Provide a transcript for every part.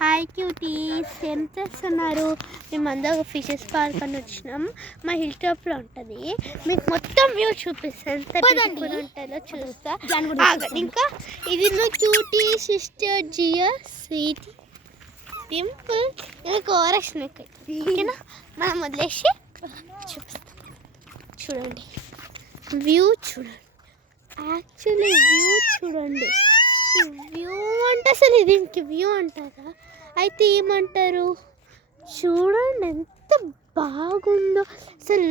Hi cuties, ఏం చేస్తున్నారు? మేమందరూ ఫిషెస్ పార్క్ అని వచ్చినాం. మా హిల్ టాప్లో ఉంటుంది. మీకు మొత్తం వ్యూ చూపిస్తాను, ఎంత బ్యూటిఫుల్ ఉంటుందో చూస్తా. ఇంకా ఇది నా cutie sister Jia sweet Dimple. ఇలా కోరక్షన్ ఓకేనా? మనం వదిలేసి చూపిస్తాం. చూడండి వ్యూ, చూడండి యాక్చువల్లీ వ్యూ చూడండి. వ్యూ అంటే అసలు దీనికి వ్యూ అంటారా? అయితే ఏమంటారు? చూడండి ఎంత బాగుందో అసలు.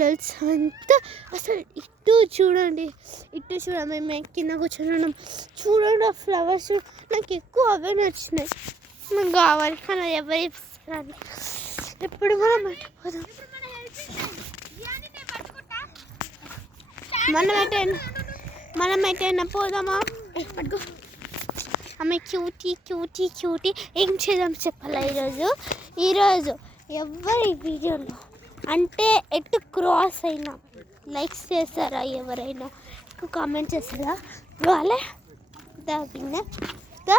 అంత అసలు ఇటు చూడండి, ఇటు చూడండి. మేము కింద కూర్చున్నాం. చూడండి ఆ ఫ్లవర్స్, నాకు ఎక్కువ అవే నచ్చినాయి. నాకు కావాలి కానీ ఎవరు ఇస్తారని. ఎప్పుడు మనం మర్చిపోదాం. మనం ఎటైనా పోదామా? పట్టుకో ఆమె క్యూటీ క్యూటీ క్యూటీ. ఏం చేద్దాం చెప్పాలా? ఈరోజు ఎవరి వీడియోలో అంటే ఎటు క్రాస్ అయినా లైక్స్ చేస్తారా? ఎవరైనా కామెంట్ చేస్తారా? వాళ్ళే the winner the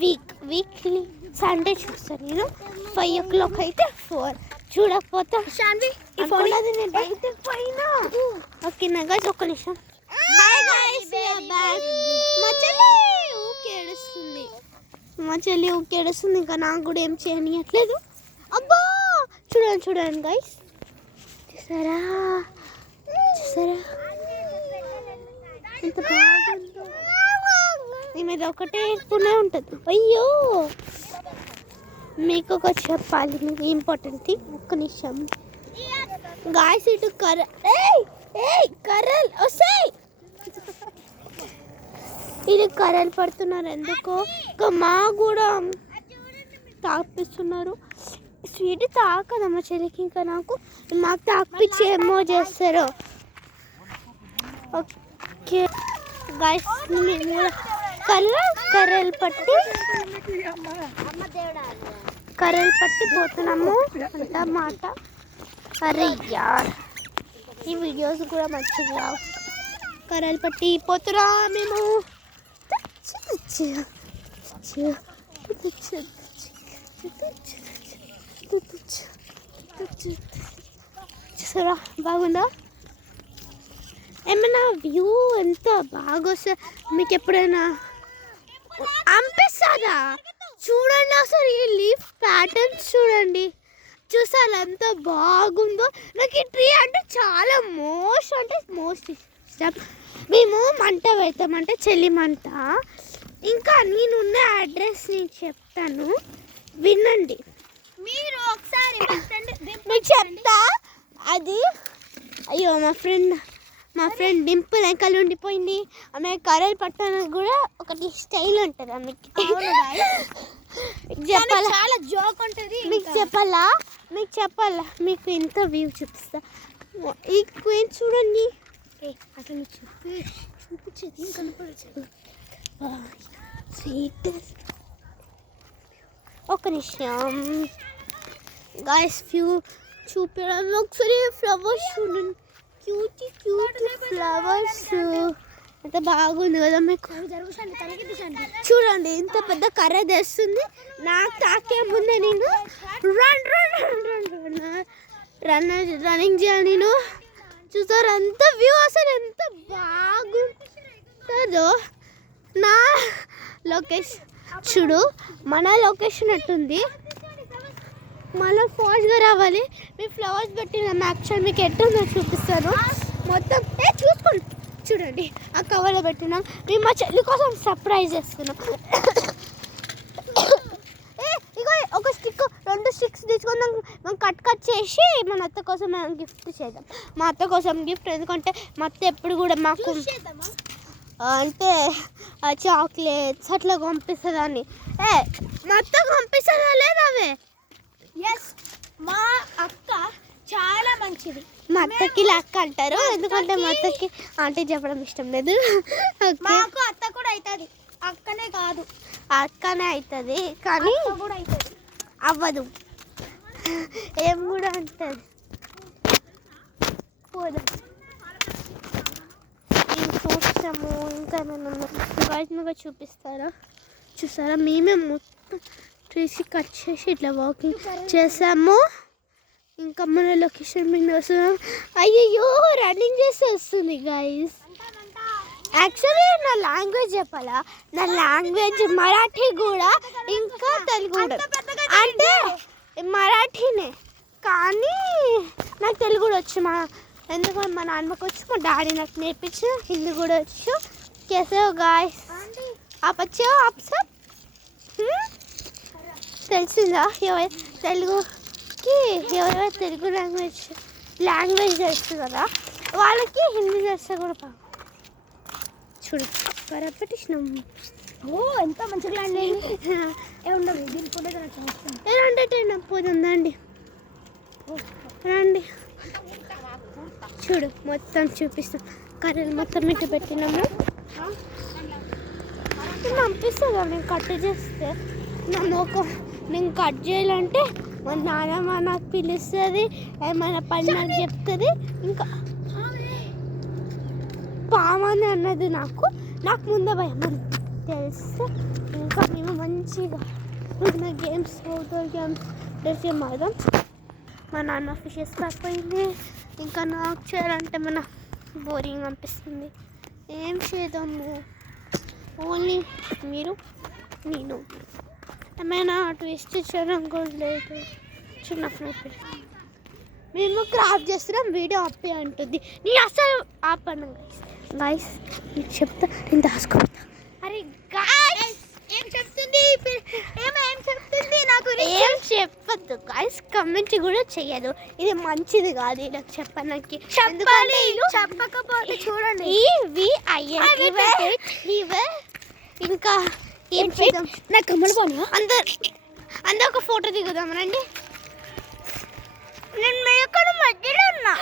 weekly Sunday చూస్తాను నేను. 5 o'clock అయితే 4 చూడకపోతే ఓకే నా గైస్. ఒక్క నిమిషం. మా చెల్లి ఊకే ఏడుస్తుంది. ఇంకా నాకు కూడా ఏం చేయనియట్లేదు. అబ్బా చూడండి గైస్, చూసారా ఎంత బాగుందో. మీద ఒకటే ఏడుపునే ఉంటుంది. అయ్యో మీకు ఒక చెప్పాలి, మీకు ఇంపార్టెంట్ థింగ్. ఒక్క నిమిషం గాయస్. ఇటు కర్రలు వస్తాయి. ఇది కర్రలు పడుతున్నారు ఎందుకో. మా కూడా తాపిస్తున్నారు. స్వీట్ తాకదమ్మా చెల్లికి. ఇంకా మాకు తాపిచ్చి ఏమో చేస్తారు. ఓకే గాయస్, కర్రలు పట్టి పోతున్నాము అన్నమాట. అరే యార్, ఈ వీడియోస్ కూడా మంచిగా రావు. కర్రలు పట్టి పోతురా మేము. చూసారా బాగుందా? ఏమైనా వ్యూ ఎంత బాగా వస్తుంది మీకు ఎప్పుడైనా అనిపిస్తుందా? చూడండి అసలు ఈ లీఫ్ ప్యాటర్న్స్ చూడండి. చూసారా ఎంత బాగుందో. నాకు ఈ ట్రీ అంటే చాలా మోస్ట్ ఇష్టం. మేము మంట పెడతామంటే చెల్లి మంట. ఇంకా నేనున్న అడ్రస్ నేను చెప్తాను, వినండి మీరు ఒకసారి. మీకు చెప్తా అది. అయ్యో మా ఫ్రెండ్ డింపుల్ వెనకాల ఉండిపోయింది. ఆమె కర్రలు పట్టడానికి కూడా ఒకటి స్టైల్ ఉంటుంది ఆమెకి. చెప్పాలా? చాలా జోక్ ఉంటుంది. మీకు చెప్పాలా? మీకు ఎంత వ్యూ చూపిస్తా. ఈ క్వీన్ చూడండి. అసలు చూపించేది కనపడదు. స్వీట్ ఒక నిమిషం గాయస్, వ్యూ చూపించడం. ఒకసారి ఫ్లవర్స్ చూడండి, క్యూట్ ఫ్లవర్స్. ఎంత బాగుంది కదా మీకు. చూడండి ఇంత పెద్ద కర్ర తెస్తుంది. నాకు తాకే ముందే నేను రన్నింగ్ చేయాలి నేను. చూసారు అంత వ్యూ అసలు ఎంత బాగుంటుందో. నా లొకేషన్ చూడు, మన లొకేషన్ అట్టుంది. మనం ఫాస్ట్గా రావాలి. మీ ఫ్లవర్స్ పెట్టిన యాక్చువల్ మీకు ఎట్టుందో చూపిస్తాను మొత్తం. చూసుకోండి చూడండి, ఆ కవర్లో పెట్టినాం. మేము మా చెల్లి కోసం సర్ప్రైజ్ చేస్తున్నాం. ఇగో ఒక స్టిక్, 2 స్టిక్స్ తీసుకుందాం. మనం కట్ చేసి మన అత్త కోసం మనం గిఫ్ట్ చేద్దాం. మా అత్త కోసం గిఫ్ట్, ఎందుకంటే మా అత్త ఎప్పుడు కూడా మాకు అంటే చాక్లెట్స్ అట్లా పంపిస్తుందని. మా అత్త పంపిస్తుందా లేదా? అవే ఎస్, మా అక్క చాలా మంచిది. మా అత్తకి లక్క అంటారు, ఎందుకంటే మా అత్తకి ఆంటీ చెప్పడం ఇష్టం లేదు. మాకు అత్త కూడా అవుతుంది, అక్కనే కాదు. అక్కనే అవుతుంది కానీ అవ్వదు. ఏం కూడా అంటుంది. పోదాం చూస్తాము. ఇంకా ఏమైనా చూపిస్తారా? చూసారా మేమే మొత్తం ట్రీస్ కట్ చేసి ఇట్లా వాకింగ్ చేసాము. ఇంకా మన లొకేషన్ మీద వస్తున్నాం. అయ్యో రన్నింగ్ చేస్తే వస్తుంది గైస్. యాక్చువల్లీ నా లాంగ్వేజ్ చెప్పాలా, నా లాంగ్వేజ్ మరాఠీ కూడా ఇంకా తెలుగు కూడా. అంటే మరాఠీనే కానీ నాకు తెలుగు కూడా వచ్చు. ఎందుకంటే మా నాన్నకు వచ్చు, మా డాడీ నాకు నేర్పించి హిందీ కూడా వచ్చు. कैसे हो गाइस? आप अच्छे हो? आप सब తెలిసిందా తెలుగుకి ఎవరైనా తెలుగు లాంగ్వేజ్ తెలుసు కదా వాళ్ళకి హిందీ చేస్తే కూడా బాగా చూడు కరెక్టిచ్చినాం. ఎంత మంచిగా ల్యాండ్ ఏముండదు దీనికి పోతుందండి. రండి చూడు మొత్తం చూపిస్తాం. కర్రలు మొత్తం ఇటు పెట్టినాము. పంపిస్తుందా నేను కట్ చేస్తే నేను కట్ చేయాలంటే మా నాన్నమ్మ నాకు పిలుస్తుంది, ఏమైనా పని నాకు చెప్తుంది. ఇంకా పామని అన్నది నాకు ముందే భయం తెలిస్తే ఇంకా మేము మంచిగా ఉన్న గేమ్స్ అవుట్డోర్ గేమ్స్ గేమ్ ఆడదాం. మా నాన్న ఫిషెస్ కాకపోయింది. ఇంకా నాకు చేయాలంటే మన బోరింగ్ అనిపిస్తుంది. ఏం చేద్దాము, ఓన్లీ మీరు నేను ఏమైనా ట్విస్ట్ చేయడం కూడా లేదు. చిన్నప్పుడు మేము క్రాఫ్ట్ చేస్తున్నాం, వీడియో ఆపే అంటుంది. నేను అసలు ఆపను గైస్. నీకు చెప్తా, నేను దాచుకుంటా. అరే గైస్ ఏం చెప్తుంది ఏం చెప్తుంది నాకు ఏం చెప్పద్దు గైస్. కమెంట్ కూడా చెయ్యదు. ఇది మంచిది కాదు నాకు చెప్పడానికి. చెప్పకపోతే చూడండి ఇంకా ఏం చేద్దాం. నాకు కమ్మలు పోను అందరూ ఒక ఫోటో దిగుదాం రండి. నేను ఎక్కడ మధ్యలో ఉన్నా.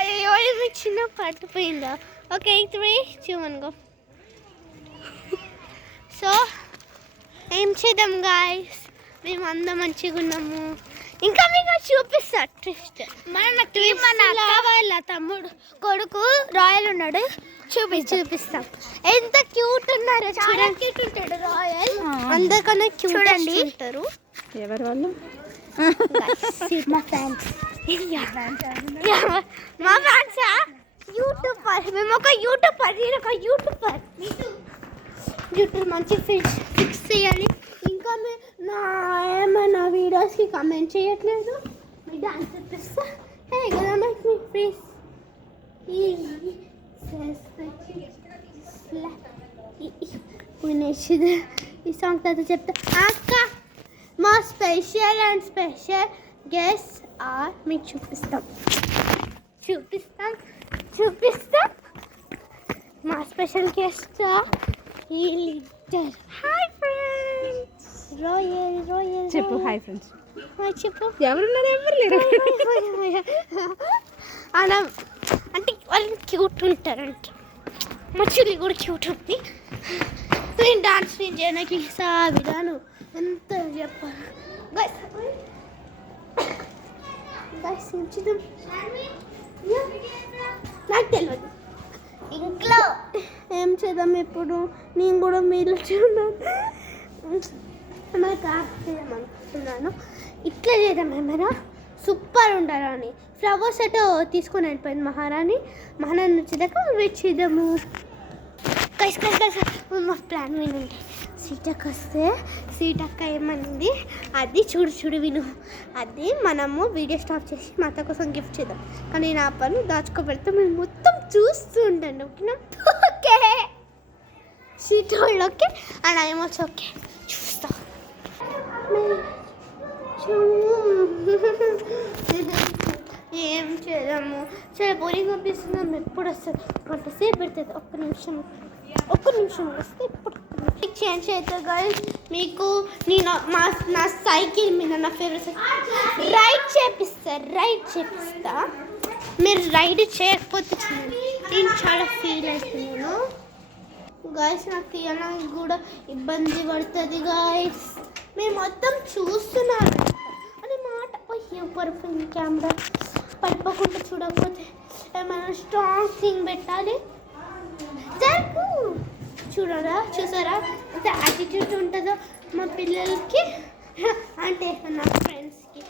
అయ్యో ఇది చిన్న పట్టుపోయిందా. Okay 3 2 1 go. సో ఏం చేద్దాం గాయస్, మేము అందరం మంచిగా ఉన్నాము. ఇంకా మీకు చూపిస్తా ట్విస్ట్. మన అక్క వాళ్ళ తమ్ముడు కొడుకు రాయల్ ఉన్నాడు. చూపిస్తాం ఎంత క్యూట్ ఉన్నారు. చాలా క్యూట్ ఉంటాడు రాయల్. అందరికన్నా క్యూట్ అండి ఉంటారు. ఎవరు వాళ్ళు? మా ఫ్యాన్స్. మా ఫ్యాన్సా? యూట్యూబర్. మేము ఒక యూట్యూబర్. యూట్యూబ్ మంచి ఫిక్స్ చేయాలి. ఇంకా ఏమైనా వీడియోస్కి కమెంట్ చేయట్లేదు. మీ డాన్స్ చూపిస్తా. హే కదా మేక్ మీ ప్లీజ్ ఈ సాంగ్ తర్వాత చెప్తా. అక్క మా స్పెషల్ గెస్ట్ ఆర్ మీకు చూపిస్తాం. మా స్పెషల్ గెస్ట్ ఈ లీడర్. Hi friends. రాయల్ చెప్పు. Hi friends. హాయ్ చెప్పు. ఎవరున్నారు? ఎవరు లేరు. అలా అంటే వాళ్ళు క్యూట్ ఉంటారంట. మా చెల్లి కూడా క్యూట్ ఉంది. నేను డాన్స్ చేయడానికి విధాను ఎంత చెప్పాను గైస్. నాకు తెలియదు. ఇంట్లో ఏం చేద్దాం ఇప్పుడు. నేను కూడా మీరు చూడాను చేయమనుకుంటున్నాను. ఇట్లా చేద్దాం ఏమైనా సూపర్ ఉండాలని. ఫ్లవర్స్ అటు తీసుకొని వెళ్ళిపోయింది మహారాణి వచ్చేదాకా వెయిట్ చేద్దాము. కైస్ మా ప్లాన్ వినండి. సీటక్క ఏమనింది అది చూడు విను. అది మనము వీడియో స్టాప్ చేసి మా అత్త కోసం గిఫ్ట్ చేద్దాం. కానీ నా పని దాచుకోబెడితే మీరు మొత్తం చూస్తూ ఉండండి. ఓకేనా? Okay seat hold okay and I'm also okay. చూస్తా ఏం చేద్దాము. సరే బోరింగ్ పంపిస్తున్నాం. ఎప్పుడు వస్తుంది? గంట సేపు పెడుతుంది. ఒక్క నిమిషం వస్తే ఇప్పుడు చేంజ్ అవుతుంది గైస్. మీకు నేను నా సైకిల్ మీద నా ఫేవరెట్ రైడ్ చేపిస్తా. మీరు రైడ్ చేయకపోతే నేను చాలా ఫీల్ అవుతున్నాను గైస్. నాకు తీయడానికి కూడా ఇబ్బంది పడుతుంది గైస్. మీరు మొత్తం చూస్తున్నారు అని మాట. పర్ఫెక్ట్ కెమెరా పడిపోకుండా చూడకపోతే ఏమైనా స్ట్రాంగ్ థింగ్ పెట్టాలి. చూసారా ఎంత యాటిట్యూడ్ ఉంటుందో మా పిల్లలకి. అంటే నా ఫ్రెండ్స్కి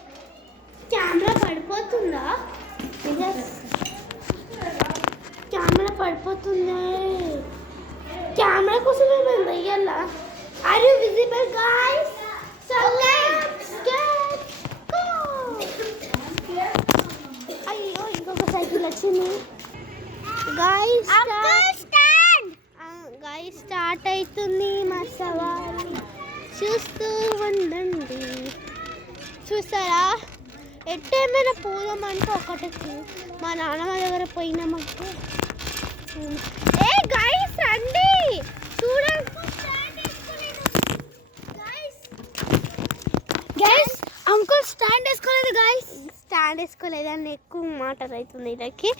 కెమెరా పడిపోతుందా? కెమెరా పడిపోతుందా? కెమెరా కోసం మేము వెయ్యాలా? Are you visible guys? So let's get go. అయ్యో ఇంకొక సైకిల్ వచ్చింది. గైస్ స్టార్ట్ అవుతుంది మా సవారి. చూస్తూ ఉండండి. చూస్తారా ఎట్టేమైనా పోదామంటే ఒకటి మా నాన్నమ్మ దగ్గర పోయినామంటే ఏ గైస్ రండి చూడండి. గైస్ అంకుల్ స్టాండ్ వేసుకోలేదు. గైస్ స్టాండ్ వేసుకోలేదని ఎక్కువ మాటలు అవుతుంది వీళ్ళకి.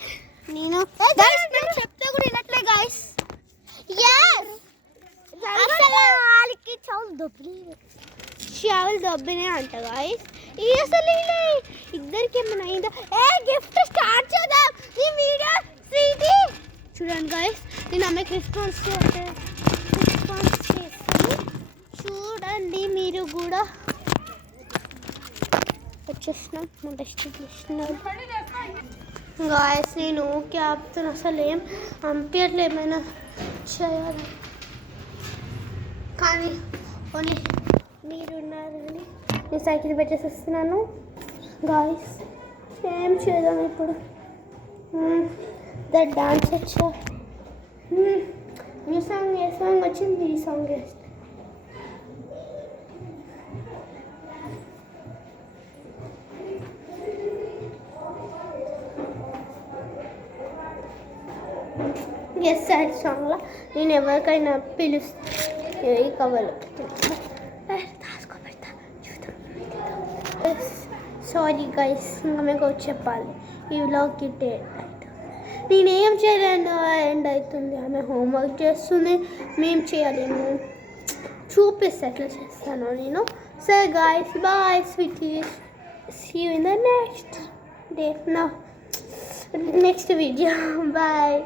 నేను చెప్తే కూడా వినట్లే గైస్. అసలు వాళ్ళకి చెవులు దొబ్బినే అంట గైస్. అసలు ఇద్దరికి ఏమైనా అయిందా? గిఫ్ట్ స్టార్ట్ చేద్దాం ఈ వీడియో. స్వీటీ చూడండి గైస్, నేను ఆమెకి రెస్పాన్స్ చేస్తాను. చూడండి మీరు కూడా. వచ్చేసినాం మా డెస్టినేషన్ గాయస్. నేను క్యాబ్తో అసలు ఏం పంపించట్లే, ఏమైనా చేయాలి కానీ ఓన్లీ మీరున్నారని నేను సైకిల్ పెట్టేసి వస్తున్నాను గాయస్. ఏం చేద్దాం ఇప్పుడు? ద డాన్స్ వచ్చా. న్యూ సాంగ్ ఏ సాంగ్ వచ్చింది? ఈ సాంగ్ వేస్తే సాడ్ సాంగ్లో నేను ఎవరికైనా పిలుస్తే ఈ కవర్లో దాచుకోబెడతా. చూద్దాం. సారీ గైస్, ఇంకా మీకు చెప్పాలి ఈ వ్లాగ్కి డేట్ అవుతుంది. నేనేం చేయలేను, ఎండ్ అవుతుంది. ఆమె హోంవర్క్ చేస్తుంది, మేము చేయలేము. చూపిస్తే ఎట్లా చేస్తాను నేను. సరే guys, bye sweeties. See you in the next day. Next video. Bye.